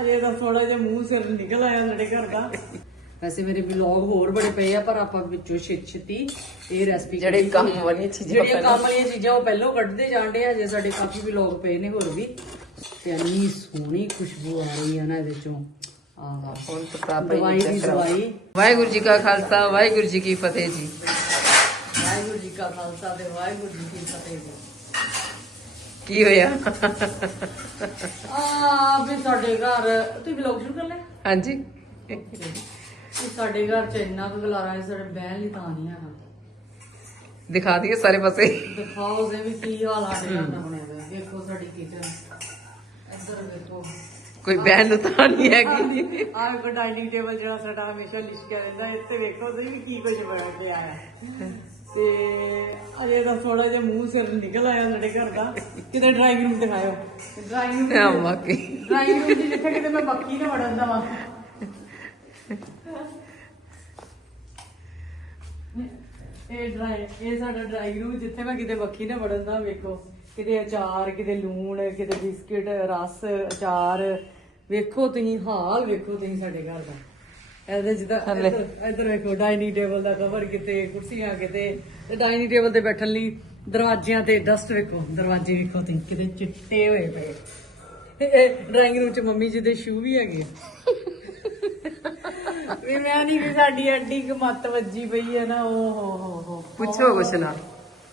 ਅਜੇ ਤਾਂ ਥੋੜਾ ਜਿਹਾ ਮੂੰਹ ਸਿਰ ਨਿਕਲ ਆਇਆ ਸਾਡੇ ਘਰ ਦਾ। ਵੈਸੇ ਮੇਰੇ ਵਲੌਗ ਹੋਰ ਬੜੇ ਪਏ ਆ ਪਰ ਆਪਾਂ ਵਿੱਚੋਂ ਛੇਤੀ ਛੇਤੀ ਇਹ ਰੈਸਪੀ ਜਿਹੜੇ ਕੰਮ ਵਾਲੀਆਂ ਚੀਜ਼ਾਂ ਜਿਹੜੀਆਂ ਕੰਮ ਵਾਲੀਆਂ ਚੀਜ਼ਾਂ ਉਹ ਪਹਿਲਾਂ ਕੱਢਦੇ ਜਾਂਦੇ ਆ ਜੇ ਸਾਡੇ ਕਾਫੀ ਵਲੌਗ ਪਏ ਨੇ ਹੋਰ ਵੀ। ਤੇ ਇੰਨੀ ਸੋਹਣੀ ਖੁਸ਼ਬੂ ਆ ਰਹੀ ਆ ਨਾ ਇਹਦੇ ਚੋਂ। ਆਹ ਹੁਣ ਤਾਂ ਪ੍ਰਾਪਤ ਹੀ ਦਵਾਈ ਦੀ ਚੱਕਰ ਆ। ਦਵਾਈ। ਵਾਹਿਗੁਰੂ ਜੀ ਕਾ ਖਾਲਸਾ ਵਾਹਿਗੁਰੂ ਜੀ ਕੀ ਫਤਿਹ ਜੀ। ਵਾਹਿਗੁਰੂ ਜੀ ਕਾ ਖਾਲਸਾ ਤੇ ਵਾਹਿਗੁਰੂ ਜੀ ਕੀ ਫਤਿਹ ਜੀ। ਕੀ ਹੋਇਆ? ਆ ਵੀ ਸਾਡੇ ਘਰ ਤੁਸੀਂ ਵਲੌਗ ਸ਼ੁਰੂ ਕਰ ਲਿਆ? ਹਾਂਜੀ। ਵੀ ਸਾਡੇ ਘਰ ਚ ਇੰਨਾ ਕੁ ਗਲਾਰਾ ਹੈ ਸਾਡੇ ਬਹਿਣ ਲਈ ਤਾਂ ਨਹੀਂ ਹੈਗਾ ਦਿਖਾ ਦਈਏ ਸਾਰੇ ਪਾਸੇ। ਦਿਖਾਓ ਦੇ ਵੀ ਕੀ ਹਾਲ ਆ ਰਿਹਾ ਬਣਿਆ ਹੋਇਆ। ਦੇਖੋ ਸਾਡੀ ਕਿਚਨ ਇੱਧਰ ਦੇਖੋ। ਕੋਈ ਬਹਿਣ ਤਾਂ ਨਹੀਂ ਹੈਗੀ। ਆਹ ਕੋ ਡਾਈਨਿੰਗ ਟੇਬਲ ਜਿਹੜਾ ਸਾਡਾ ਹਮੇਸ਼ਾ ਲਿਸ਼ਕਿਆ ਰਹਿੰਦਾ ਇੱਥੇ ਵੇਖੋ ਤੁਸੀਂ ਵੀ ਕੀ ਕੁਝ ਬਣਾ ਕੇ ਆਇਆ। ਤੇ ਅਜੇ ਤਾਂ ਥੋੜਾ ਜਿਹਾ ਮੂੰਹ ਸਿਰ ਨਿਕਲ ਆਇਆ ਸਾਡੇ ਘਰ ਦਾ। ਕਿਤੇ ਡਰਾਈਂਗ ਰੂਮ ਦਿਖਾਇਓ। ਡਰਾਈਂਗ ਹਾਂ ਰੂਮ ਵਾਕਈ ਡਰਾਈਂਗ ਰੂਮ ਦੀ ਜਿੱਥੇ ਕਿਤੇ ਮੈਂ ਬੱਕੀ ਨਾ ਵੜਨ ਦਵਾਂ। ਇਹ ਡਰਾਈ ਇਹ ਸਾਡਾ ਡਰਾਈਂਗ ਰੂਮ ਜਿੱਥੇ ਮੈਂ ਕਿਤੇ ਬੱਕੀ ਨਾ ਵੜਨ ਦਾ ਵੇਖੋ। ਕਿਤੇ ਅਚਾਰ ਕਿਤੇ ਲੂਣ ਕਿਤੇ ਬਿਸਕਿਟ ਰਸ ਅਚਾਰ। ਵੇਖੋ ਤੁਸੀਂ ਹਾਲ ਵੇਖੋ ਤੁਸੀਂ ਸਾਡੇ ਘਰ ਦਾ। ਇਹਦੇ ਜਿੱਦਾਂ ਇੱਧਰ ਇੱਧਰ ਵੇਖੋ ਡਾਈਨਿੰਗ ਟੇਬਲ ਦਾ ਕਵਰ ਕਿਤੇ ਕੁਰਸੀਆਂ ਕਿਤੇ ਤੇ ਡਾਈਨਿੰਗ ਟੇਬਲ ਤੇ ਬੈਠਣ ਲਈ ਦਰਵਾਜ਼ਿਆਂ ਤੇ ਡਸਟ ਵੇਖੋ। ਦਰਵਾਜ਼ੇ ਵੇਖੋ ਤੁਸੀਂ ਕਿਤੇ ਚਿੱਟੇ ਹੋਏ ਪਏ। ਇਹ ਡਰਾਇੰਗ ਰੂਮ ਚ ਮੰਮੀ ਜੀ ਦੇ ਸ਼ੂ ਵੀ ਹੈਗੇ। ਵੀ ਮੈਂ ਨਹੀਂ ਵੀ ਸਾਡੀ ਅੱਡੀ ਕ ਮੱਤ ਵੱਜੀ ਪਈ ਹੈ ਨਾ ਉਹ ਹੋ ਹੋ ਹੋ। ਪੁੱਛੋ ਕੁਛ ਨਾ।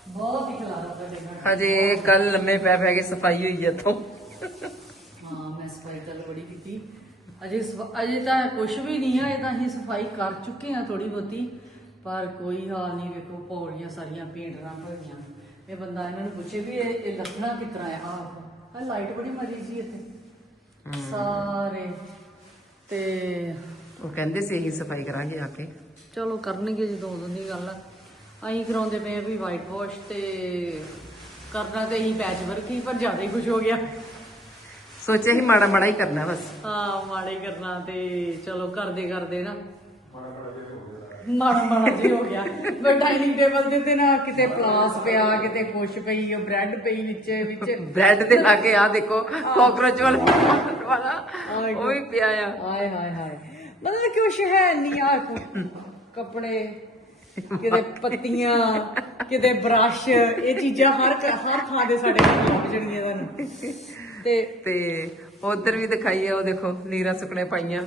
ਬਹੁਤ ਹੀ ਖਲਾਰਾ ਘਰ। ਹਜੇ ਕੱਲ ਲੰਮੇ ਪੈ ਪੈ ਕੇ ਸਫ਼ਾਈ ਹੋਈ ਇੱਥੋਂ ਹਾਂ ਮੈਂ ਸਫ਼ਾਈ ਤਾਂ ਬੜੀ ਕੀਤੀ ਅਜੇ ਸਫ- ਅਜੇ ਤਾਂ ਕੁਝ ਵੀ ਨਹੀਂ ਆ ਇਹ ਤਾਂ ਅਸੀਂ ਸਫ਼ਾਈ ਕਰ ਚੁੱਕੇ ਆ ਥੋੜੀ ਬਹੁਤੀ ਪਰ ਕੋਈ ਹਾਲ ਨਹੀਂ ਵੇਖੋ ਪੌੜੀਆਂ ਸਾਰੀਆਂ ਪੇਂਟਰਾਂ ਭਰੀਆਂ। ਇਹ ਬੰਦਾ ਇਹਨਾਂ ਨੂੰ ਪੁੱਛੇ ਵੀ ਇਹ ਇਹ ਲੱਖਣਾ ਕਿਤਰਾ ਹੈ ਆਹ ਆ ਲਾਈਟ ਬੜੀ ਮਰੀ ਸੀ ਇੱਥੇ। ਸਾਰੇ। ਤੇ ਉਹ ਕਹਿੰਦੇ ਸੀ ਅਸੀਂ ਸਫ਼ਾਈ ਕਰਾਂਗੇ ਆ ਕੇ। ਚਲੋ ਕਰਨਗੇ ਜਦੋਂ ਉਦੋਂ ਦੀ ਗੱਲ ਆ। ਅਸੀਂ ਕਰਾਉਂਦੇ ਪਏ ਆ ਵੀ ਵਾਈਟ ਵਾਸ਼ ਤੇ ਕਰਨਾ ਤੇ ਅਸੀਂ ਪੈਚ ਵਰਕ ਹੀ ਪਰ ਜ਼ਿਆਦਾ ਹੀ ਕੁਝ ਹੋ ਗਿਆ। ਸੋਚਿਆ ਸੀ ਮਾੜਾ ਮਾੜਾ ਹੀ ਕਰਨਾ ਬਸ। ਹਾਂ ਮਾੜੇ ਕਰਨਾ ਤੇ ਚਲੋ ਕਰਦੇ ਕਰਦੇ ਨਾ। ਮਾੜਾ ਮਾੜਾ ਜੀ ਹੋ ਗਿਆ। ਬਟ ਡਾਈਨਿੰਗ ਟੇਬਲ ਦੇ ਤੇ ਨਾ ਕਿਤੇ ਪਲਾਸ ਪਿਆ ਕਿਤੇ ਕੁਛ ਪਈ ਬ੍ਰੈਡ ਪਈ ਵਿੱਚ ਵਿੱਚ। ਬ੍ਰੈਡ ਤੇ ਲਾ ਕੇ ਆ ਦੇਖੋ ਕਾਕਰੋਚ ਵਾਲਾ ਉਹ ਵੀ ਪਿਆ ਆ। ਹਾਏ ਹਾਏ ਹਾਏ। ਮਤਲਬ ਕੁਛ ਹੈ ਨਹੀਂ ਆ ਕੱਪੜੇ ਕਿਤੇ ਪੱਤੀਆਂ ਕਿਤੇ ਬ੍ਰਸ਼ ਇਹ ਚੀਜ਼ਾਂ ਹਰ ਹਰ ਥਾਂ ਤੇ ਸਾਡੇ ਕੋਲ ਲੱਭ ਤੁਹਾਨੂੰ। ਤੇ ਤੇ ਉਧਰ ਵੀ ਦਿਖਾਈ ਆ ਉਹ ਦੇਖੋ ਨੀਰਾ ਸੁੱਕਣੇ ਪਾਈਆਂ।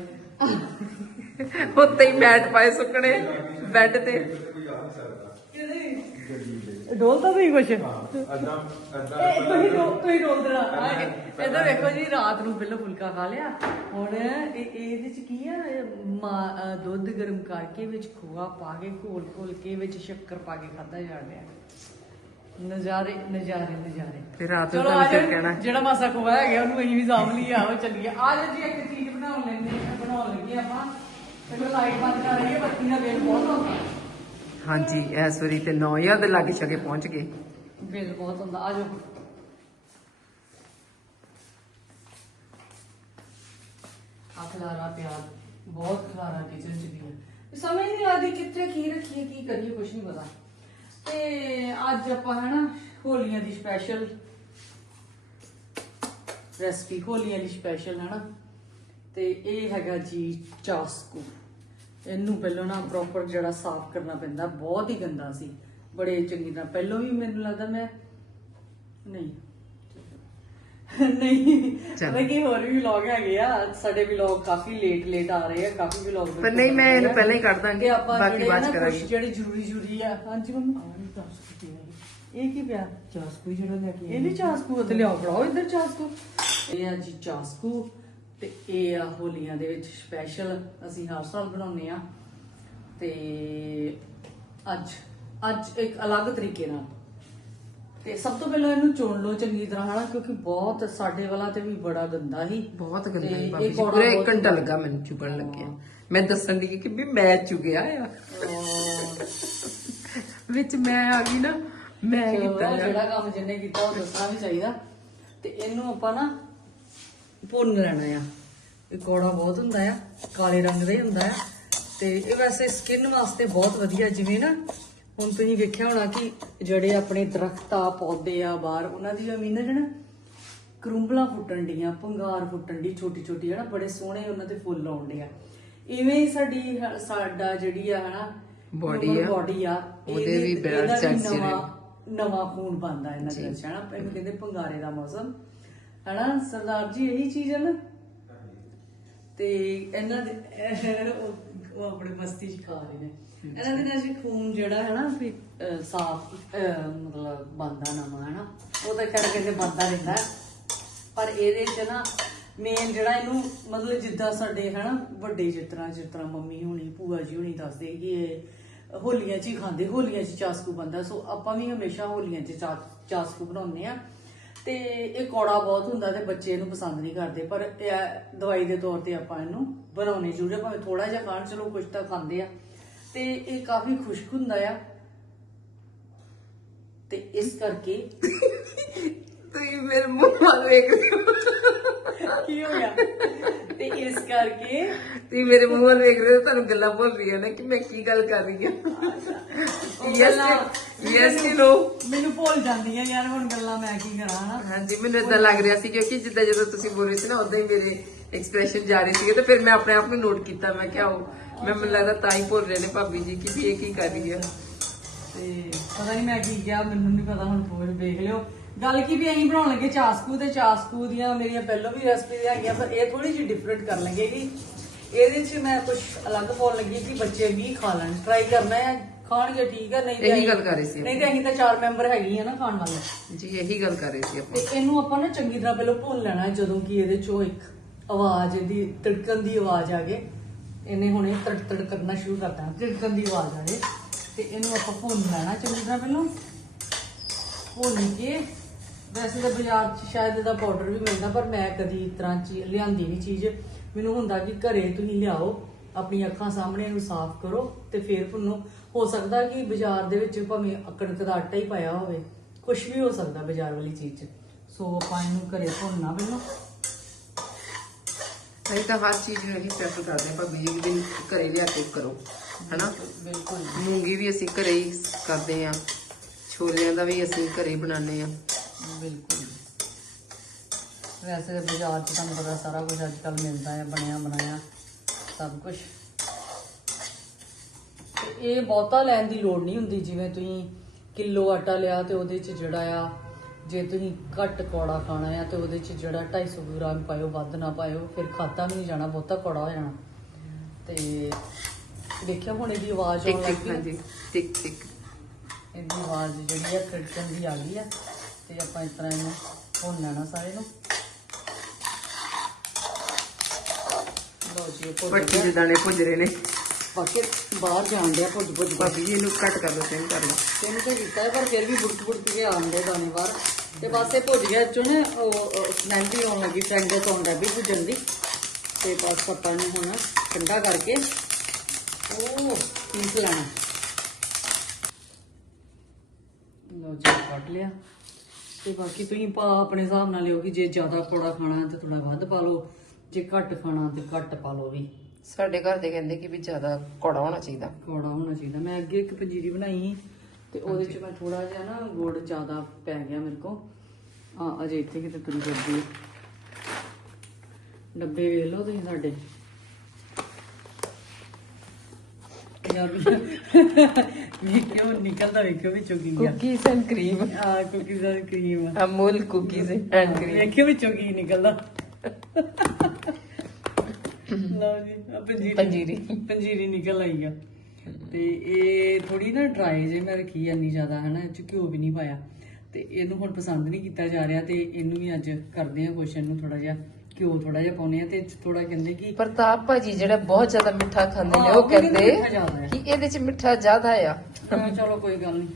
ਉੱਤੇ ਹੀ ਮੈਟ ਪਾਏ ਸੁੱਕਣੇ ਬੈੱਡ ਤੇ। ਡੋਲਦਾ ਤੁਸੀਂ ਕੁਛ। ਇਹ ਤੁਸੀਂ ਡੋਲ ਤੁਸੀਂ ਡੋਲ ਦੇਣਾ ਆਹ, ਇੱਧਰ ਵੇਖੋ ਜੀ ਰਾਤ ਨੂੰ ਪਹਿਲਾਂ ਫੁਲਕਾ ਖਾ ਲਿਆ। ਹੁਣ ਇਹ ਇਹਦੇ ਚ ਕੀ ਆ? ਇਹ ਮਾ- ਅਹ ਦੁੱਧ ਗਰਮ ਕਰਕੇ ਵਿੱਚ ਖੋਆ ਪਾ ਕੇ ਘੋਲ ਘੋਲ ਕੇ ਵਿੱਚ ਸ਼ੱਕਰ ਪਾ ਕੇ ਖਾਦਾ ਜਾ ਰਿਹਾ ਨਜ਼ਾਰੇ ਨਜ਼ਾਰੇ ਨਜ਼ਾਰੇ। ਤੇ ਰਾਤ ਨੂੰ ਤੁਹਾਨੂੰ ਫਿਰ ਕਹਿਣਾ। ਜਿਹੜਾ ਮਾਸਾ ਖੋਆ ਹੈਗਾ ਉਹਨੂੰ ਅਸੀਂ ਵੀ ਸਾਂਭ ਲਈ ਆਓ ਚੱਲੀਏ। ਆ ਜੀ ਇੱਕ ਚੀਜ਼ ਬਣਾਉਣ ਲੈਂਦੇ ਬਣਾਉਣ ਲੱਗੇ ਆਪਾਂ। ਪਹਿਲਾਂ ਲਾਈਟ ਬੰਦ ਕਰ ਹੈ ਬੱਤੀ ਦਾ ਬਿੱਲ ਬਹੁਤ ਆਉਂਦਾ ਹਾਂਜੀ ਇਸ ਵਾਰੀ ਤੇ 9000 ਦੇ ਲਾਗੇ ਛਗੇ ਪਹੁੰਚ ਗਏ। ਬਿੱਲ ਬਹੁਤ ਹੁੰਦਾ ਆ ਜਾਓ। ਆ ਖਲਾਰਾ ਪਿਆ ਬਹੁਤ ਖਲਾਰਾ ਕਿਚਨ ਚ ਵੀ ਹੈ ਸਮਝ ਨਹੀਂ ਆਦੀ ਕਿੱਥੇ ਕੀ ਰੱਖੀਏ ਕੀ ਕਰੀਏ ਕੁਝ ਨਹੀਂ ਪਤਾ। ਤੇ ਅੱਜ ਆਪਾਂ ਹਨਾ ਹੋਲੀਆਂ ਦੀ ਸਪੈਸ਼ਲ ਰੈਸਪੀ ਹੋਲੀਆਂ ਦੀ ਸਪੈਸ਼ਲ ਹਨਾ। ਤੇ ਇਹ ਹੈਗਾ ਜੀ ਚਾਸਕੂ। ਇਹਨੂੰ ਪਹਿਲਾਂ ਨਾ ਪ੍ਰੋਪਰ ਜਿਹੜਾ ਸਾਫ਼ ਕਰਨਾ ਪੈਂਦਾ, ਬਹੁਤ ਹੀ ਗੰਦਾ ਸੀ। ਬੜੇ ਚੰਗੀ ਤਰ੍ਹਾਂ। ਪਹਿਲਾਂ ਵੀ ਮੈਨੂੰ ਲੱਗਦਾ ਮੈਂ ਨਹੀਂ। ਨਹੀਂ। ਚਲੋ। ਪਤਾ ਕੀ ਹੋਰ ਵੀ ਵਲੌਗ ਹੈਗੇ ਆ। ਸਾਡੇ ਵਲੌਗ ਕਾਫੀ ਲੇਟ ਲੇਟ ਆ ਰਹੇ ਆ ਕਾਫੀ ਵਲੌਗ ਪਰ ਨਹੀਂ ਮੈਂ ਇਹਨੂੰ ਪਹਿਲਾਂ ਹੀ ਕੱਢ ਦਾਂਗੇ। ਕਿ ਆਪਾਂ ਬਾਕੀ ਜਿਹੜੇ ਬਾਅਦ ਨਾ ਚ ਕੁਛ ਕਰਾਂਗੇ। ਜਿਹੜੇ ਜ਼ਰੂਰੀ ਜ਼ਰੂਰੀ ਆ। ਹਾਂਜੀ ਮੰਮੀ। ਇਹ ਕੀ ਪਿਆ? ਚਾਸਕੂ ਜਿਹੜਾ ਲੈ ਕੇ ਇਹ ਨਹੀਂ ਚਾਸਕੂ ਤੇ ਲਿਆਓ ਫੜਾਓ ਇੱਧਰ ਚਾਸਕੂ। ਇਹ ਆ ਜੀ ਚਾਸਕੂ ਤੇ ਇਹ ਆ ਹੋਲੀਆਂ ਦੇ ਵਿੱਚ ਸਪੈਸ਼ਲ ਅਸੀਂ ਹਰ ਸਾਲ ਬਣਾਉਂਦੇ ਆ। ਤੇ ਅੱਜ ਅੱਜ ਇੱਕ ਅਲੱਗ ਤਰੀਕੇ ਨਾਲ। ਤੇ ਸਭ ਤੋਂ ਪਹਿਲਾਂ ਇਹਨੂੰ ਚੁਣ ਲਓ ਚੰਗੀ ਤਰ੍ਹਾਂ ਹਨਾ? ਕਿਉਂਕਿ ਬਹੁਤ ਸਾਡੇ ਵਾਲਾ ਤੇ ਵੀ ਬੜਾ ਗੰਦਾ ਸੀ। ਬਹੁਤ ਗੰਦਾ ਇਹ ਬਾਬੀ ਜੀ ਪੂਰਾ ਬਹੁਤ 1 ਘੰਟਾ। ਲੱਗਾ ਮੈਨੂੰ ਚੁਗਣ ਲੱਗਿਆ। ਮੈਂ ਦੱਸਣ ਦੀ ਕਿ ਵੀ ਮੈਂ ਚੁਗਿਆ ਆ। ਵਿੱਚ ਮੈਂ ਆ ਗਈ ਨਾ ਮੈਂ ਕੀਤਾ ਜਿਹੜਾ ਕੰਮ ਜਿੰਨੇ ਕੀਤਾ ਉਹ ਦੱਸਣਾ ਵੀ ਚਾਹੀਦਾ। ਤੇ ਇਹਨੂੰ ਆਪਾਂ ਨਾ ਭੁੰਨ ਲੈਣਾ ਆ। ਇਹ ਕੌੜਾ ਬਹੁਤ ਹੁੰਦਾ ਆ ਕਾਲੇ ਰੰਗ ਦਾ ਹੀ ਹੁੰਦਾ ਆ। ਤੇ ਇਹ ਵੈਸੇ ਸਕਿਨ ਵਾਸਤੇ ਬਹੁਤ ਵਧੀਆ ਜਿਵੇਂ ਨਾ ਹੁਣ ਤੁਸੀਂ ਵੇਖਿਆ ਹੋਣਾ ਕਿ ਜਿਹੜੇ ਆਪਣੇ ਦਰਖਤ ਆ ਪੌਦੇ ਆ ਬਾਹਰ ਉਹਨਾਂ ਦੀ ਜ਼ਮੀਨ ਨਾ ਕਰੂੰਬਲਾਂ ਫੁੱਟਣ ਡੀਆਂ ਪੰਗਾਰ ਫੁੱਟਣ ਦੀ ਛੋਟੀ ਛੋਟੀ ਹਨਾ ਬੜੇ ਸੋਹਣੇ ਉਹਨਾਂ ਤੇ ਫੁੱਲ ਆਉਂਦੇ ਆ। ਇਵੇਂ ਹੀ ਸਾਡੀ ਸਾਡਾ ਜਿਹੜੀ ਆ ਹਨਾ Body ਆ, ਬੋਡੀ ਆ ਉਹਦੇ ਵੀ ਇਹਦਾ ਵੀ circulate- ਨਵਾਂ ਖੂਨ ਬਣਦਾ ਇਹਨਾਂ ਦੇ ਵਿੱਚ ਹਨਾ ਇਹਨੂੰ ਕਹਿੰਦੇ ਪੰਗਾਰੇ ਦਾ ਮੌਸਮ। ਹਨਾ ਸਰਦਾਰ ਜੀ ਇਹੀ ਚੀਜ਼ ਹੈ ਨਾ? ਤੇ ਇਹਨਾਂ ਦੇ ਉਹ- ਆਪਣੇ ਮਸਤੀ ਚ ਖਾ ਰਹੇ ਨੇ। ਇਹਨਾਂ ਦੇ ਨਾਲ ਜੀ ਖੂਨ ਜਿਹੜਾ ਹੈ ਨਾ ਵੀ ਸਾਫ਼ ਅਹ, ਮਤਲਬ ਬੰਦਾ ਨਵਾਂ ਹੈ ਨਾ ਉਹ ਤਾਂ ਖੈਰ ਕਹਿੰਦੇ ਬੰਦਾ ਰਹਿੰਦਾ ਪਰ ਇਹਦੇ ਚ ਨਾ ਮੇਨ ਜਿਹੜਾ ਇਹਨੂੰ ਮਤਲਬ ਜਿੱਦਾਂ ਸਾਡੇ ਹਨਾ ਵੱਡੇ ਜਿਸ ਤਰ੍ਹਾਂ ਮੰਮੀ ਹੋਣੀ ਭੂਆ ਜੀ ਹੋਣੀ ਦੱਸਦੇ ਕਿ ਇਹ ਹੋਲੀਆਂ 'ਚ ਹੀ ਖਾਂਦੇ ਹੋਲੀਆਂ 'ਚ ਚਾਸਕੂ ਬੰਦਾ ਸੋ ਆਪਾਂ ਵੀ ਹਮੇਸ਼ਾ ਹੋਲੀਆਂ 'ਚ ਚਾ- ਚਾਸਕੂ ਬਣਾਉਂਦੇ ਆ ਤੇ ਇਹ ਕੌੜਾ ਬਹੁਤ ਹੁੰਦਾ ਤੇ ਬੱਚੇ ਇਹਨੂੰ ਪਸੰਦ ਨਹੀਂ ਕਰਦੇ ਪਰ ਇਹ ਦਵਾਈ ਦੇ ਤੌਰ ਤੇ ਆਪਾਂ ਇਹਨੂੰ ਬਣਾਉਣੀ ਜ਼ਰੂਰ ਹੈ ਭਾਵੇਂ ਥੋੜਾ ਜਿਹਾ ਖਾਣ ਚਲੋ ਕੁਝ ਤਾਂ ਖਾਂਦੇ ਆ। ਤੇ ਇਹ ਕਾਫੀ ਖੁਸ਼ਕ ਹੁੰਦਾ ਆ। ਤੇ ਇਸ ਕਰਕੇ ਤੁਸੀਂ ਮੇਰੇ ਮੂੰਹ ਵੱਲ ਵੇਖ ਕੀ ਹੋ ਗਿਆ? ਤੇ ਇਸ ਕਰਕੇ ਤੁਸੀਂ ਮੇਰੇ ਮੂੰਹ ਵੱਲ ਵੇਖ ਰਹੇ ਹੋ ਤੁਹਾਨੂੰ ਗੱਲਾਂ ਭੁੱਲ ਰਹੀਆਂ ਨੇ ਕਿ ਮੈਂ ਕੀ ਗੱਲ ਕਰ ਰਹੀ ਹਾਂ। ਯੈਸ ਯੈਸ ਨੋ ਮੈਨੂੰ ਭੁੱਲ ਜਾਂਦੀਆਂ ਯਾਰ ਹੁਣ ਗੱਲਾਂ ਮੈਂ ਕੀ ਕਰਾਂ ਹਨਾ। ਹਾਂਜੀ ਮੈਨੂੰ ਇਦਾਂ ਲੱਗ ਰਿਹਾ ਸੀ ਕਿਉਂਕਿ ਜਿੱਦਾਂ ਜਦੋਂ ਤੁਸੀਂ ਬੋਲ ਰਹੇ ਸੀ ਨਾ ਉਦਾਂ ਹੀ ਮੇਰੇ ਐਕਸਪ੍ਰੈਸ਼ਨ ਜਾ ਰਹੇ ਸੀਗੇ ਤੇ ਫਿਰ ਮੈਂ ਆਪਣੇ ਆਪ ਨੂੰ ਨੋਟ ਕੀਤਾ। ਮੈਂ ਕਿਹਾ ਉਹ ਮੈਂ ਮੈਨੂੰ ਲੱਗਦਾ ਤਾਂ ਹੀ ਭੁੱਲ ਰਹੇ ਨੇ ਭਾਬੀ ਜੀ ਕਿ ਵੀ ਇਹ ਕੀ ਕਰ ਰਹੀ ਹੈ ਤੇ ਪਤਾ ਨਹੀਂ ਮੈਂ ਕੀ ਕਿਹਾ ਮੈਨੂੰ ਨਹੀਂ ਪਤਾ ਹੁਣ ਵੇਖ ਲਿਓ। ਗੱਲ ਕੀ ਵੀ ਅਸੀਂ ਬਣਾਉਣ ਲੱਗੇ ਚਾਸਕੂ ਤੇ ਚਾਸਕੂ ਦੀਆਂ ਮੇਰੀਆਂ ਪਹਿਲਾਂ ਵੀ ਰੈਸਪੀ ਹੈਗੀਆਂ ਪਰ ਇਹ ਥੋੜੀ ਜਿਹੀ ਡਿਫਰੈਂਟ ਕਰ ਲੱਗੇ ਕਿ ਇਹਦੇ 'ਚ ਮੈਂ ਕੁਝ ਅਲੱਗ ਪਾਉਣ ਲੱਗੀ ਕਿ ਬੱਚੇ ਵੀ ਖਾ ਲੈਣ। ਟਰਾਈ ਕਰਨਾ ਹੈ। ਖਾਣਗੇ ਠੀਕ ਹੈ ਨਹੀਂ ਤੇ ਇਹੀ ਅਸੀਂ- ਗੱਲ ਕਰ ਰਹੇ ਸੀ ਨਹੀਂ ਤੇ ਅਸੀਂ ਤਾਂ ਚਾਰ ਮੈਂਬਰ ਹੈਗੇ ਆ ਨਾ ਖਾਣ ਵਾਲੇ। ਜੀ ਇਹੀ ਗੱਲ ਕਰ ਰਹੇ ਸੀ ਆਪਾਂ। ਤੇ ਇਹਨੂੰ ਆਪਾਂ ਨਾ ਚੰਗੀ ਤਰ੍ਹਾਂ ਪਹਿਲਾਂ ਭੁੰਨ ਲੈਣਾ ਹੈ, ਜਦੋਂ ਕਿ ਇਹਦੇ ਚੋਂ ਇੱਕ ਆਵਾਜ਼ ਇਹਦੀ ਤੜਕਣ ਦੀ ਆਵਾਜ਼ ਆ ਗਏ ਇਹਨੇ ਹੁਣੇ ਤੜ ਤੜ ਕਰਨਾ ਸ਼ੁਰੂ ਕਰ ਦੇਣਾ ਤੜਕਣ ਦੀ ਆਵਾਜ਼ ਆ ਗਏ ਤੇ ਇਹਨੂੰ ਆਪਾਂ ਭੁੰਨ ਲੈਣਾ ਚੰਗੀ ਤਰ੍ਹਾਂ ਪਹਿਲਾਂ। ਭੁੰਨ ਕੇ ਵੈਸੇ ਤਾਂ ਬਾਜ਼ਾਰ 'ਚ ਸ਼ਾਇਦ ਇਹਦਾ ਪਾਊਡਰ ਵੀ ਮਿਲਦਾ ਪਰ ਮੈਂ ਕਦੀ ਇਸ ਤਰ੍ਹਾਂ ਚ ਲਿਆਂਦੀ ਨਹੀਂ ਚੀਜ਼। ਮੈਨੂੰ ਹੁੰਦਾ ਕਿ ਘਰੇ ਤੁਸੀਂ ਲਿਆਓ। ਆਪਣੀ ਅੱਖਾਂ ਸਾਹਮਣੇ ਇਹਨੂੰ ਸਾਫ਼ ਕਰੋ ਤੇ ਫੇਰ ਭੁੰਨੋ ਹੋ ਸਕਦਾ ਕਿ ਬਾਜ਼ਾਰ ਦੇ ਵਿੱਚ ਭਾਵੇਂ ਕਣਕ ਦਾ ਆਟਾ ਹੀ ਪਾਇਆ ਹੋਵੇ ਕੁਝ ਵੀ ਹੋ ਸਕਦਾ ਬਾਜ਼ਾਰ ਵਾਲੀ ਚੀਜ਼ 'ਚ। ਸੋ ਆਪਾਂ ਇਹਨੂੰ ਘਰੇ ਭੁੰਨਣਾ ਪਹਿਲਾਂ। ਅਸੀਂ ਤਾਂ ਹਰ ਚੀਜ਼ ਨੂੰ ਇਹੀ ਪ੍ਰੈਫਰ ਕਰਦੇ ਹਾਂ ਭਾਬੀ ਜੀ ਵੀ ਘਰੇ ਲਿਆ ਕੇ ਕਰੋ ਹਨਾ? ਬਿਲਕੁਲ ਮੂੰਗੀ ਵੀ ਅਸੀਂ ਘਰੇ ਹੀ ਕਰਦੇ ਆ ਛੋਲਿਆਂ ਦਾ ਵੀ ਅਸੀਂ ਘਰੇ ਬਣਾਉਂਦੇ ਆ ਬਿਲਕੁਲ ਵੈਸੇ ਤਾਂ ਬਾਜ਼ਾਰ 'ਚ ਤੁਹਾਨੂੰ ਪਤਾ ਸਾਰਾ ਕੁਝ ਅੱਜ ਕੱਲ ਮਿਲਦਾ ਹੈ ਬਣਿਆ ਬਣਾਇਆ ਸਭ ਕੁਝ ਇਹ ਬਹੁਤਾ ਲੈਣ ਦੀ ਲੋੜ ਨਹੀਂ ਹੁੰਦੀ ਜਿਵੇਂ ਤੁਸੀਂ ਕਿਲੋ ਆਟਾ ਲਿਆ ਤੇ ਉਹਦੇ 'ਚ ਜਿਹੜਾ ਆ ਜੇ ਤੁਸੀਂ ਘੱਟ ਕੌੜਾ ਖਾਣਾ ਆ ਤੇ ਉਹਦੇ 'ਚ ਜਿਹੜਾ 250 ਗ੍ਰਾਮ ਪਾਇਓ ਵੱਧ ਨਾ ਪਾਇਓ ਫਿਰ ਖਾਤਾ ਵੀ ਨਹੀਂ ਜਾਣਾ ਬਹੁਤਾ ਕੌੜਾ ਹੋ ਜਾਣਾ। ਤੇ ਦੇਖਿਆ ਹੁਣ ਇਹਦੀ ਆਵਾਜ਼ ਆਉਣ ਲੱਗੀ ਹਾਂਜੀ ਟਿਕ ਟਿਕ। ਇਹਦੀ ਆਵਾਜ਼ ਜਿਹੜੀ ਆ ਖੜਕਣ ਦੀ ਆ ਗਈ ਆ। ਤੇ ਆਪਾਂ ਇਸ ਤਰ੍ਹਾਂ ਇਹਨੂੰ ਭੁੰਨ ਲੈਣਾ ਸਾਰੇ ਨੂੰ। ਲਓ ਜੀ ਇਹ ਭੁੱਜ ਪੱਟੀ ਗਿਆ। ਦੇ ਦਾਣੇ ਭੁੱਜ ਰਹੇ ਨੇ। ਬਾਕੀ ਬਾਹਰ ਜਾਣ ਡਿਆ ਭੁੱਜ ਭੁੱਜ ਕੇ ਭਾਬੀ ਜੀ ਇਹਨੂੰ ਕੱਟ ਕਰ ਲਓ ਸੇਮ ਕਰ ਲਓ। ਤੈਨੂੰ ਤਾਂ ਕੀਤਾ ਹੈ, ਪਰ ਫਿਰ ਵੀ ਬੁੜਕ ਬੁੜਕ ਕੇ ਆਉਂਦੇ ਦਾਣੇ ਬਾਹਰ। ਤੇ ਬਸ ਇਹ ਭੁੱਜ ਗਿਆ ਚੋਂ ਨਾ ਉਹ ਸਮੈਲ ਵੀ ਆਉਣ ਲੱਗੀ ਟ੍ਰੈਂਡ ਤੋਂ ਆਉਂਦਾ ਵੀ ਭੁੱਜਣ ਦੀ। ਤੇ ਬਸ ਆਪਾਂ ਨੂੰ ਹੁਣ ਠੰਡਾ ਕਰਕੇ ਉਹ ਪੀਸ ਲੈਣਾ। ਲਓ ਜੀ ਕੱਟ ਲਿਆ। ਤੇ ਬਾਕੀ ਤੁਸੀਂ ਪਾ ਆਪਣੇ ਹਿਸਾਬ ਨਾਲ ਲਿਓ ਕਿ ਜੇ ਜ਼ਿਆਦਾ ਕੌੜਾ ਖਾਣਾ ਤੇ ਥੋੜਾ ਵੱਧ ਪਾ ਲਓ। ਜੇ ਘੱਟ ਖਾਣਾ ਤੇ ਘੱਟ ਪਾ ਲਓ ਵੀ। ਸਾਡੇ ਘਰ ਦੇ ਕਹਿੰਦੇ ਕਿ ਵੀ ਜ਼ਿਆਦਾ ਕੌੜਾ ਹੋਣਾ ਚਾਹੀਦਾ। ਕੌੜਾ ਹੋਣਾ ਚਾਹੀਦਾ। ਮੈਂ ਅੱਗੇ ਇੱਕ ਪੰਜੀਰੀ ਬਣਾਈ ਸੀ ਤੇ ਉਹਦੇ ਚ ਮੈਂ ਥੋੜਾ ਜਿਹਾ ਨਾ ਗੁੜ ਜ਼ਿਆਦਾ ਪੈ ਗਿਆ ਮੇਰੇ ਕੋ ਆ ਅਜੇ ਇੱਥੇ ਕਿਤੇ ਤੁਰੀ ਫਿਰਦੀ ਡੱਬੇ ਵੇਖ ਲਓ ਤੁਸੀਂ ਸਾਡੇ। ਯਾਰ ਵੇਖਿਓ ਨਿਕਲਦਾ ਵੇਖਿਓ ਵਿੱਚੋਂ ਕੀ ਆ। ਕੁਕੀਜ਼ ਐਂਡ ਕਰੀਮ ਆ cookies the cream Amul cookies and cream ਵੇਖਿਓ ਵਿੱਚੋਂ ਕੀ ਨਿਕਲਦਾ। ਲਓ ਜੀ ਆ ਪੰਜੀਰੀ। ਪੰਜੀਰੀ। ਪੰਜੀਰੀ ਨਿਕਲ ਆਈ ਆ। ਤੇ ਇਹ ਥੋੜੀ ਨਾ ਡਰਾਈ ਜੇ ਮੈਂ ਰੱਖੀ ਇੰਨੀ ਜ਼ਿਆਦਾ ਹਨਾ ਇਹ ਚ ਘਿਓ ਵੀ ਨਹੀਂ ਪਾਇਆ। ਤੇ ਇਹਨੂੰ ਹੁਣ ਪਸੰਦ ਨਹੀਂ ਕੀਤਾ ਜਾ ਰਿਹਾ ਤੇ ਇਹਨੂੰ ਵੀ ਅੱਜ ਕਰਦੇ ਆ ਕੁਛ ਇਹਨੂੰ ਥੋੜਾ ਜਿਹਾ ਘਿਓ ਥੋੜਾ ਜਿਹਾ ਪਾਉਨੇ ਆ ਤੇ ਥੋੜਾ ਕਹਿੰਦੇ ਕਿ ਪ੍ਰਤਾਪ ਭਾਜੀ ਜਿਹੜਾ ਬਹੁਤ ਜ਼ਿਆਦਾ ਮਿੱਠਾ ਖਾਂਦੇ ਨੇ ਹਾਂ, ਉਹ ਉਹ ਕਹਿੰਦੇ ਕਹਿੰਦੇ ਮਿੱਠਾ ਜ਼ਿਆਦਾ ਹੈ। ਕਿ ਇਹਦੇ ਚ ਮਿੱਠਾ ਜ਼ਿਆਦਾ ਆ। ਹਾਂ, ਚਲੋ ਕੋਈ ਗੱਲ ਨਹੀਂ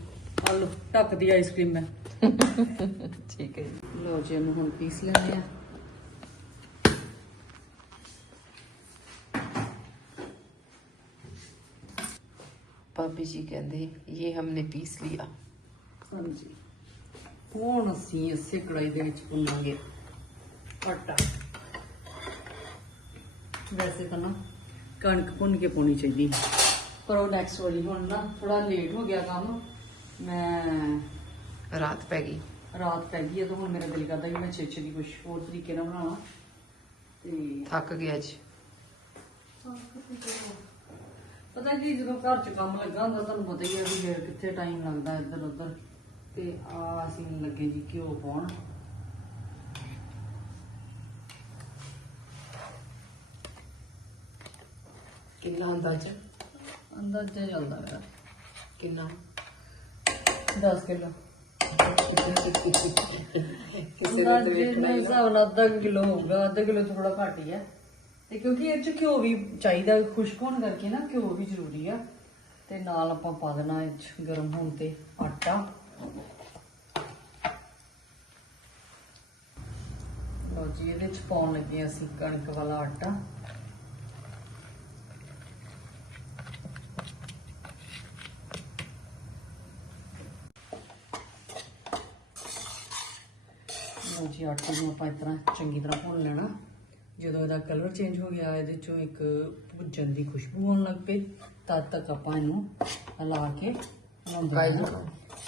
ਆ ਲਓ ਢੱਕਦੀ ਆਈਸਕ੍ਰੀਮ ਮੈਂ। ਠੀਕ ਹੈ ਜੀ। ਲਓ ਜੀ ਇਹਨੂੰ ਹੁਣ ਪੀਸ ਲੈਂਦੇ ਆ। ਭਾਬੀ ਜੀ ਕਹਿੰਦੇ ਇਹ ਹਮਨੇ ਪੀਸ ਲਿਆ। ਹਾਂਜੀ। ਹੁਣ ਅਸੀਂ ਇਸੇ ਕੜਾਈ ਦੇ ਵਿੱਚ ਭੁੰਨਾਂਗੇ ਆਟਾ। ਵੈਸੇ ਤਾਂ ਨਾ ਕਣਕ ਭੁੰਨ ਕੇ ਪਾਉਣੀ ਚਾਹੀਦੀ ਹੈ। ਪਰ ਉਹ ਨੈਕਸਟ ਵਾਲੀ ਹੁਣ ਨਾ ਥੋੜਾ ਲੇਟ ਹੋ ਗਿਆ ਕੰਮ। ਮੈਂ ਰਾਤ ਪੈ ਗਈ। ਰਾਤ ਪੈ ਗਈ ਹੈ ਤਾਂ ਹੁਣ ਮੇਰਾ ਦਿਲ ਕਰਦਾ ਕਿ ਮੈਂ ਛੇਛੇ ਦੀ ਕੁਝ ਹੋਰ ਤਰੀਕੇ ਨਾਲ ਬਣਾਵਾਂ। ਤੇ ਥੱਕ ਗਿਆ ਅੱਜ ਪਤਾ ਕੀ ਜਦੋਂ ਘਰ ਚ ਕੰਮ ਲੱਗਾ ਹੁੰਦਾ ਤੁਹਾਨੂੰ ਪਤਾ ਹੀ ਹੈ ਵੀ ਫਿਰ ਕਿੱਥੇ ਟਾਈਮ ਲੱਗਦਾ ਇੱਧਰ ਉੱਧਰ। ਤੇ ਆ ਅਸੀਂ ਲੱਗੇ ਜੀ ਘਿਓ ਪਾਉਣ। ਕਿੰਨਾ ਅੰਦਾਜ਼ਾ ਅੰਦਾਜ਼ਾ ਚੱਲਦਾ ਮੇਰਾ ਕਿੰਨਾ? 10 ਕਿਲੋ। ਕਿਸੇ ਦਾ। ਹਿਸਾਬ ਨਾਲ ਅੱਧਾ ਕਿਲੋ ਹੋਊਗਾ ਅੱਧਾ ਕਿਲੋ ਥੋੜਾ ਘੱਟ ਹੀ ਹੈ ਤੇ ਕਿਉਂਕਿ ਇਹ ਚ ਘਿਓ ਵੀ ਚਾਹੀਦਾ, ਖੁਸ਼ਕ ਹੋਣ ਕਰਕੇ ਨਾ ਘਿਓ ਵੀ ਜ਼ਰੂਰੀ ਆ। ਤੇ ਨਾਲ ਆਪਾਂ ਪਾ ਦੇਣਾ ਇਹ 'ਚ ਗਰਮ ਹੋਣ ਤੇ ਆਟਾ। ਲਓ ਜੀ, ਇਹਦੇ ਚ ਪਾਉਣ ਲੱਗੇ ਹਾਂ ਅਸੀਂ ਕਣਕ ਵਾਲਾ ਆਟਾ। ਲਓ ਜੀ, ਆਟੇ ਨੂੰ ਆਪਾਂ ਇਸ ਤਰ੍ਹਾਂ ਚੰਗੀ ਤਰ੍ਹਾਂ ਭੁੰਨ ਲੈਣਾ। ਜਦੋਂ ਇਹਦਾ ਕਲਰ ਚੇਂਜ ਹੋ ਗਿਆ ਇਹਦੇ ਚੋਂ ਇੱਕ ਭੁੱਜਣ ਦੀ ਖੁਸ਼ਬੂ ਆਉਣ ਲੱਗ ਪਈ। ਤਦ ਤੱਕ ਆਪਾਂ ਇਹਨੂੰ ਹਿਲਾ ਕੇ ਪਕਾਈ ਜਾਣਾ।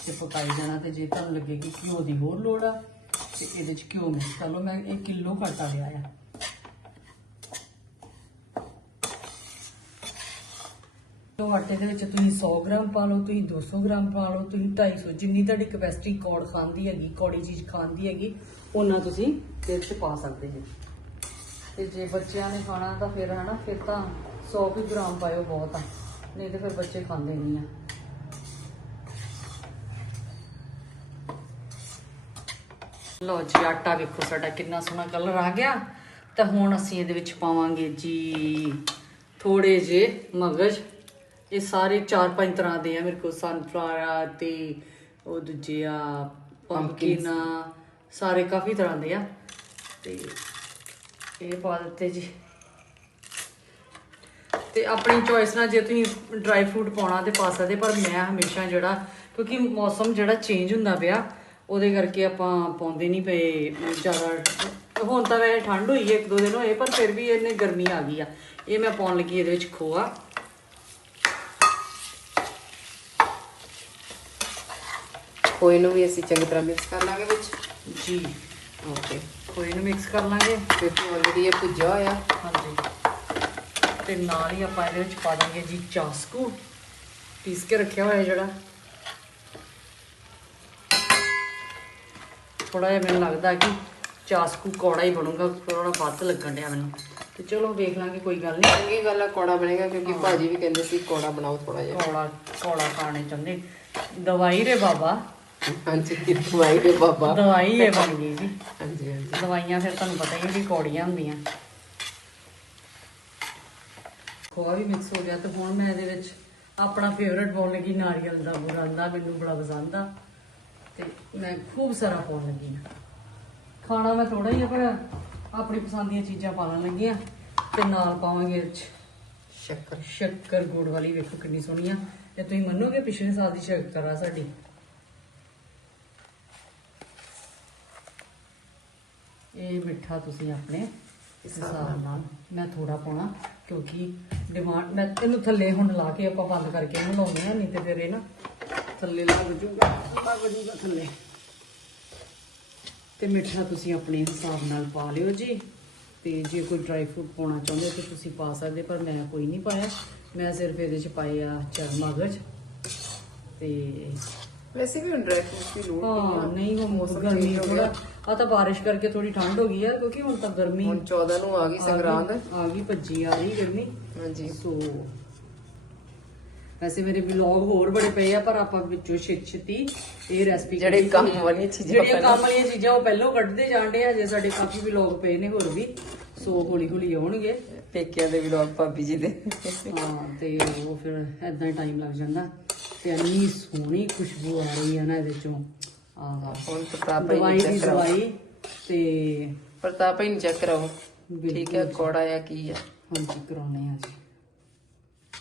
ਤੇ ਪਕਾਈ ਜਾਣਾ ਤੇ ਜੇ ਤੁਹਾਨੂੰ ਲੱਗੇ ਕਿ ਘਿਓ ਦੀ ਹੋਰ ਲੋੜ ਆ ਤੇ ਇਹਦੇ ਚ ਘਿਓ ਮਿਕਸ ਕਰ ਲਓ। ਮੈਂ 1 ਕਿਲੋ ਘਟਾ ਲਿਆ ਆ। ਤੋ ਆਟੇ ਦੇ ਵਿੱਚ ਤੁਸੀਂ 100 ਗ੍ਰਾਮ ਪਾ ਲਓ ਤੁਸੀਂ 200 ਗ੍ਰਾਮ ਪਾ ਲਓ ਤੁਸੀਂ 250 ਜਿੰਨੀ ਤੁਹਾਡੀ ਕਪੈਸਿਟੀ ਕੌੜ ਖਾਂਦੀ ਹੈਗੀ ਕੌੜੀ ਚੀਜ਼ ਖਾਂਦੀ ਹੈਗੀ ਉਹਨਾਂ ਤੁਸੀਂ ਇਹਦੇ ਵਿੱਚ ਪਾ ਸਕਦੇ ਜੀ ਤੇ ਜੇ ਬੱਚਿਆਂ ਨੇ ਖਾਣਾ ਤਾਂ ਫਿਰ ਹਨਾ ਫਿਰ ਤਾਂ 100 ਕੁ ਗ੍ਰਾਮ ਪਾਇਓ ਬਹੁਤ ਆ। ਨਹੀਂ ਤੇ ਫਿਰ ਬੱਚੇ ਖਾਂਦੇ ਨਹੀਂ ਆ। ਲਓ ਜੀ ਆਟਾ ਵੇਖੋ ਸਾਡਾ ਕਿੰਨਾ ਸੋਹਣਾ ਕਲਰ ਆ ਗਿਆ। ਤਾਂ ਹੁਣ ਅਸੀਂ ਇਹਦੇ ਵਿੱਚ ਪਾਵਾਂਗੇ ਜੀ ਥੋੜੇ ਜੇ ਮਗਜ। ਇਹ ਸਾਰੇ ਚਾਰ ਪੰਜ ਤਰ੍ਹਾਂ ਦੇ ਆ ਮੇਰੇ ਕੋਲ ਸਨਫਲਾਵਰ ਤੇ ਉਹ ਦੂਜੇ ਆ ਪੰਪਕਿਨ ਸਾਰੇ ਕਾਫੀ ਤਰ੍ਹਾਂ ਦੇ ਆ। ਤੇ ਇਹ ਪਾ ਦਿੱਤੇ ਜੀ। ਤੇ ਆਪਣੀ ਚੋਇਸ ਨਾਲ ਜੇ ਤੁਸੀਂ ਡਰਾਈ ਫਰੂਟ ਪਾਉਣਾ ਤੇ ਪਾ ਸਕਦੇ ਪਰ ਮੈਂ ਹਮੇਸ਼ਾ ਜਿਹੜਾ ਕਿਉਂਕਿ ਮੌਸਮ ਜਿਹੜਾ ਚੇਂਜ ਹੁੰਦਾ ਪਿਆ ਉਹਦੇ ਕਰਕੇ ਆਪਾਂ ਪਾਉਂਦੇ ਨਹੀਂ ਪਏ ਜ਼ਿਆਦਾ। ਹੁਣ ਤਾਂ ਵੈਸੇ ਠੰਡ ਹੋਈ ਹੈ ਇੱਕ ਦੋ ਦਿਨ ਹੋਏ ਪਰ ਫਿਰ ਵੀ ਇਹਨੇ ਗਰਮੀ ਆ ਗਈ ਆ। ਇਹ ਮੈਂ ਪਾਉਣ ਲੱਗੀ ਇਹਦੇ ਵਿੱਚ ਖੋਆ। ਕੋਈ ਨੂੰ ਵੀ ਅਸੀਂ ਚੰਗੀ ਤਰ੍ਹਾਂ ਮਿਕਸ ਕਰ ਲਾਂਗੇ ਵਿੱਚ। ਜੀ ਓਕੇ ਖੋਏ ਨੂੰ ਮਿਕਸ ਕਰ ਲਾਂਗੇ। ਕਿਉਂਕਿ ਆਲਰੇਡੀ ਇਹ ਭੁੱਜਾ ਹੋਇਆ ਹਾਂਜੀ। ਤੇ ਨਾਲ ਹੀ ਆਪਾਂ ਇਹਦੇ ਵਿੱਚ ਪਾ ਦਾਂਗੇ ਜੀ ਚਾਸਕੂ। ਪੀਸ ਕੇ ਰੱਖਿਆ ਹੋਇਆ ਜਿਹੜਾ। ਥੋੜਾ ਜਿਹਾ ਮੈਨੂੰ ਲੱਗਦਾ ਕਿ ਚਾਸਕੂ ਕੌੜਾ ਹੀ ਬਣੂਗਾ ਥੋੜਾ ਵੱਧ ਲੱਗਣ ਡਿਆ ਮੈਨੂੰ। ਤੇ ਚਲੋ ਵੇਖ ਲਾਂਗੇ ਕੋਈ ਗੱਲ ਨਹੀਂ ਚੰਗੀ ਗੱਲ ਆ ਕੌੜਾ ਬਣੇਗਾ ਕਿਉਂਕਿ ਭਾਜੀ ਵੀ ਕਹਿੰਦੇ ਸੀ ਕੌੜਾ ਬਣਾਓ ਥੋੜਾ ਜਿਹਾ। ਕੌੜਾ ਕੌੜਾ ਖਾਣੇ ਚਾਹੁੰਦੇ। ਦਵਾਈ ਰੇ ਬਾਬਾ। ਹਾਂਜੀ ਦਵਾਈ ਦੇ ਬਾਬਾ? ਦਵਾਈ ਇਹ ਬਣ ਗਈ ਜੀ। ਹਾਂਜੀ। ਹਾਂਜੀ ਦਵਾਈਆਂ ਫਿਰ ਤੁਹਾਨੂੰ ਪਤਾ ਹੀ ਹੈ ਵੀ ਕੌੜੀਆਂ ਹੁੰਦੀਆਂ। ਖੋਆ ਵੀ ਮਿਕਸ ਹੋ ਗਿਆ ਤੇ ਹੁਣ ਮੈਂ ਇਹਦੇ ਵਿੱਚ ਆਪਣਾ ਫੇਵਰਟ ਪਾਉਣ ਲੱਗੀ ਨਾਰੀਅਲ ਦਾ ਬੁਰਾਂਦਾ ਮੈਨੂੰ ਬੜਾ ਪਸੰਦ ਆ। ਤੇ ਮੈਂ ਖੂਬ ਸਾਰਾ ਪਾਉਣ ਲੱਗੀ ਹਾਂ। ਖਾਣਾ ਮੈਂ ਥੋੜਾ ਹੀ ਆ ਪਰ ਆਪਣੀ ਪਸੰਦ ਦੀਆਂ ਚੀਜ਼ਾਂ ਪਾਉਣ ਲੱਗੀ ਆ ਤੇ ਨਾਲ ਪਾਵਾਂਗੇ ਇਹ 'ਚ ਸ਼ੱਕਰ। ਸ਼ੱਕਰ ਗੁੜ ਵਾਲੀ ਵੇਖੋ ਕਿੰਨੀ ਸੋਹਣੀ ਆ। ਤੇ ਤੁਸੀਂ ਮੰਨੋਗੇ ਪਿਛਲੇ ਸਾਲ ਦੀ ਸ਼ੱਕਰ ਆ ਸਾਡੀ। ਇਹ ਮਿੱਠਾ ਤੁਸੀਂ ਆਪਣੇ ਹਿਸਾਬ ਨਾਲ। ਮੈਂ ਥੋੜਾ ਪਾਉਣਾ ਕਿਉਂਕਿ ਡਿਮਾਂਡ ਮੈਂ ਇਹਨੂੰ ਥੱਲੇ ਹੁਣ ਲਾ ਕੇ ਆਪਾਂ ਬੰਦ ਕਰਕੇ ਇਹਨੂੰ ਲਾਉਂਦੇ ਆ ਨਹੀਂ ਤੇ ਫਿਰ ਇਹ ਨਾ ਥੱਲੇ ਲੱਗ ਜੂਗਾ ਲੱਗ ਜੂਗਾ ਥੱਲੇ। ਤੇ ਮਿੱਠਾ ਤੁਸੀਂ ਆਪਣੇ ਹਿਸਾਬ ਨਾਲ ਪਾ ਲਿਓ ਜੀ। ਤੇ ਜੇ ਕੋਈ ਡਰਾਈ ਫਰੂਟ ਪਾਉਣਾ ਚਾਹੁੰਦੇ ਹੋ ਤਾਂ ਤੁਸੀਂ ਪਾ ਸਕਦੇ ਪਰ ਮੈਂ ਕੋਈ ਨਹੀਂ ਪਾਇਆ। ਮੈਂ ਸਿਰਫ ਇਹਦੇ ਚ ਪਾਏ ਆ ਚਰ ਮਗਜ। ਤੇ ਵੈਸੇ ਵੀ ਹੁਣ ਡਰਾਈ ਫਰੂਟ ਦੀ ਲੋੜ ਨਹੀਂ ਹਾਂ ਨਹੀਂ ਹੁਣ ਮੌਸਮ ਗਰਮੀ ਥੋੜਾ ਗਿਆ। ਆ ਤਾਂ ਬਾਰਿਸ਼ ਕਰਕੇ ਥੋੜੀ ਠੰਡ ਹੋ ਗਈ ਆ ਕਿਉਂਕਿ ਹੁਣ ਤਾਂ ਗਰਮੀ ਹੁਣ 14 ਨੂੰ ਆ ਗਈ ਸੰਗਰਾਂਦ। ਆ ਗਈ ਭੱਜੀ ਆ ਰਹੀ ਗਰਮੀ। ਹਾਂਜੀ। ਸੋ ਵੈਸੇ ਮੇਰੇ ਵਲੌਗ ਹੋਰ ਬੜੇ ਪਏ ਆ ਪਰ ਆਪਾਂ ਵਿੱਚੋਂ ਛੇਤੀ ਛੇਤੀ ਇਹ ਰੈਸਪੀ ਜਿਹੜੇ ਕੰਮ ਵਾਲੀਆਂ ਚੀਜ਼ਾਂ ਜਿਹੜੀਆਂ ਕੰਮ ਵਾਲੀਆਂ ਚੀਜ਼ਾਂ ਉਹ ਪਹਿਲਾਂ ਕੱਢਦੇ ਜਾਂਦੇ ਆ ਜੇ ਸਾਡੇ ਕਾਫੀ ਵਲੌਗ ਪਏ ਨੇ ਹੋਰ ਵੀ। ਸੋ ਹੌਲੀ ਹੌਲੀ ਆਉਣਗੇ। ਪੇਕਿਆਂ ਦੇ ਵਲੌਗ ਭਾਬੀ ਜੀ ਦੇ। ਹਾਂ ਤੇ ਉਹ ਫਿਰ ਐਦਾਂ ਹੀ ਟਾਈਮ ਲੱਗ ਜਾਂਦਾ। ਤੇ ਇੰਨੀ ਸੋਹਣੀ ਖੁਸ਼ਬੂ ਆ ਰਹੀ ਆ ਨਾ ਇਹਦੇ ਚੋਂ। ਆਹ ਹੁਣ ਪ੍ਰਤਾਪ ਭਾਈ ਦਵਾਈ ਨੂੰ ਦੀ ਚੈੱਕ ਕਰਾਓ। ਦਵਾਈ ਤੇ ਪ੍ਰਤਾਪ ਭਾਈ ਨੂੰ ਚੈੱਕ ਕਰਾਓ। ਠੀਕ ਹੈ ਕੌੜਾ ਆ ਕੀ ਆ? ਹਾਂਜੀ ਕਰਾਉਣੇ ਆ ਜੀ।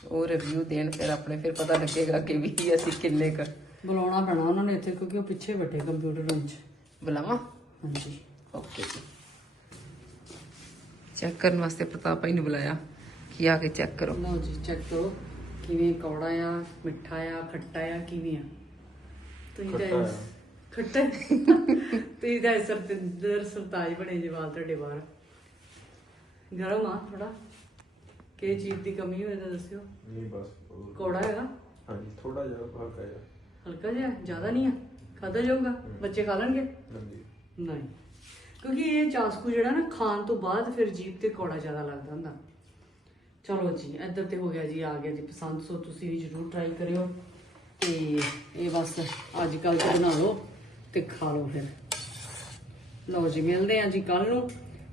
ਉਹ ਰਿਵਿਊ ਦੇਣ ਫਿਰ ਆਪਣੇ ਫਿਰ ਪਤਾ ਲੱਗੇਗਾ ਕਿ ਵੀ ਅਸੀਂ ਕਿੰਨੇ ਕ। ਬੁਲਾਉਣਾ ਪੈਣਾ ਉਹਨਾਂ ਨੇ ਇੱਥੇ ਕਿਉਂਕਿ ਉਹ ਪਿੱਛੇ ਬੈਠੇ ਕੰਪਿਊਟਰ ਰੂਮ 'ਚ। ਬੁਲਾਵਾਂ? ਹਾਂਜੀ। ਓਕੇ ਜੀ। ਚੈੱਕ ਕਰਨ ਵਾਸਤੇ ਪ੍ਰਤਾਪ ਭਾਈ ਨੂੰ ਬੁਲਾਇਆ ਕੀ ਆ ਕੇ ਚੈੱਕ ਕਰੋ। ਲਓ ਜੀ ਚੈੱਕ ਕਰੋ। ਕਿਵੇਂ ਕੌੜਾ ਆ ਮਿੱਠਾ ਆ ਖੱਟਾ ਆ ਕਿਵੇਂ ਆ? ਤੁਸੀਂ ਤਾਂ ਖੱਟੇ ਤੇ ਇਹਦਾ ਸਰਤਿੰਦਰ ਸਰਤਾਜ ਬਣੇ ਜੇ ਵਾਲ ਤੁਹਾਡੇ ਬਾਹਰ। ਗਰਮ ਆ ਥੋੜਾ ਕੀ ਚੀਜ਼ ਦੀ ਕਮੀ ਹੋਏ ਤਾਂ ਦੱਸਿਓ। ਨਹੀਂ ਬਸ। ਕੋੜਾ ਹੈਗਾ। ਹਾਂਜੀ ਥੋੜਾ ਜਿਹਾ ਹਲਕਾ ਜਿਹਾ। ਹਲਕਾ ਜਿਹਾ? ਜ਼ਿਆਦਾ ਨਹੀਂ ਆ? ਖਾਦਾ ਜਾਊਗਾ? ਬੱਚੇ ਖਾ ਲੈਣਗੇ? ਹਾਂਜੀ। ਨਹੀਂ। ਕਿਉਂਕਿ ਇਹ ਚਾਸਕੂ ਜਿਹੜਾ ਨਾ ਖਾਣ ਤੋਂ ਬਾਅਦ ਫਿਰ ਜੀਭ ਤੇ ਕੌੜਾ ਜ਼ਿਆਦਾ ਲੱਗਦਾ ਹੁੰਦਾ। ਚਲੋ ਜੀ ਇੱਧਰ ਤੇ ਹੋ ਗਿਆ ਜੀ ਆ ਗਿਆ ਜੀ। ਪਸੰਦ ਸੋ ਤੁਸੀਂ ਵੀ ਜਰੂਰ ਟਰਾਈ ਕਰਿਓ। ਤੇ ਇਹ ਬਸ ਅੱਜ ਕੱਲ ਤੇ ਬਣਾ ਲਓ। ਤੇ ਖਾ ਲਓ ਫਿਰ। ਲਓ ਜੀ, ਮਿਲਦੇ ਹਾਂ ਜੀ ਕੱਲ ਨੂੰ।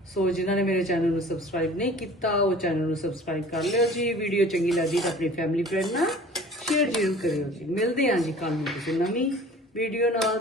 ਸੋ ਜਿਨ੍ਹਾਂ ਨੇ ਮੇਰੇ ਚੈਨਲ ਨੂੰ ਸਬਸਕ੍ਰਾਈਬ ਨਹੀਂ ਕੀਤਾ, ਉਹ ਚੈਨਲ ਨੂੰ ਸਬਸਕ੍ਰਾਈਬ ਕਰ ਲਿਓ ਜੀ। ਵੀਡੀਓ ਚੰਗੀ ਲੱਗੀ ਤਾਂ ਆਪਣੀ ਫੈਮਿਲੀ ਫਰੈਂਡ ਨਾਲ ਸ਼ੇਅਰ ਜ਼ਰੂਰ ਕਰਿਓ ਜੀ। ਮਿਲਦੇ ਹਾਂ ਜੀ ਕੱਲ ਨੂੰ ਕਿਸੇ ਨਵੀਂ ਵੀਡੀਓ ਨਾਲ।